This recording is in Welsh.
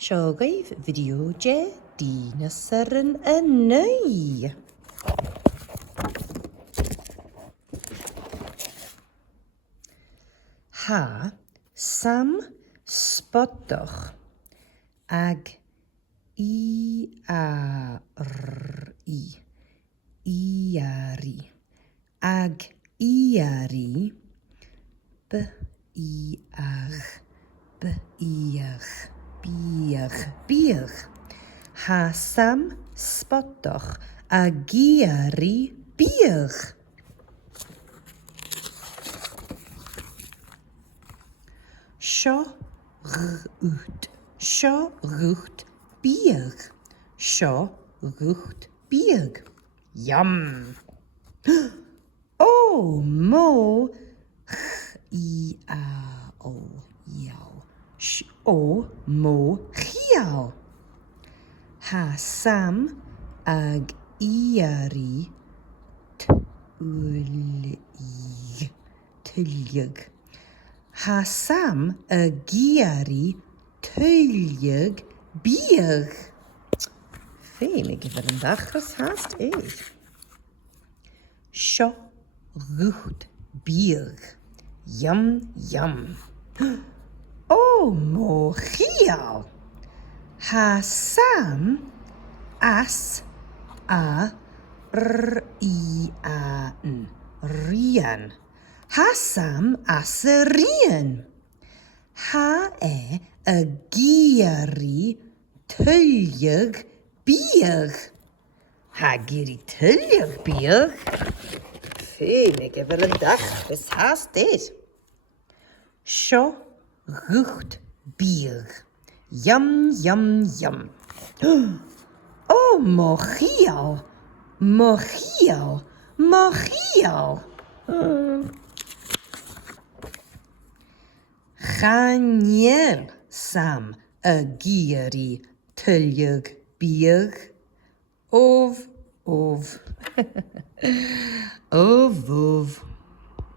Siogaidd fideo je dyn ysyrn yn neu. Ha sam spodoch ag iari ag iari biach ha sam spodoch ag iari biach sio rwcht biag yum o mo o mo chiaw ha sam ag iari tylyg ha sam ag iari tylyg biag Fe, mi gyfer yn ddechrau hast eich. Sio rwcht biag. Yum, yum. O, mo chial. Ha sam as a rian. Ha sam as a rian. Ha a giari tylyg biag. Ha giri tylyg biag. Fe, mi gyfer yn dechrau has dyd. Sio rwcht biag. Yum, yum, yum. O, mochial. Chaniel sam y giri tylyg biag. Of. Of.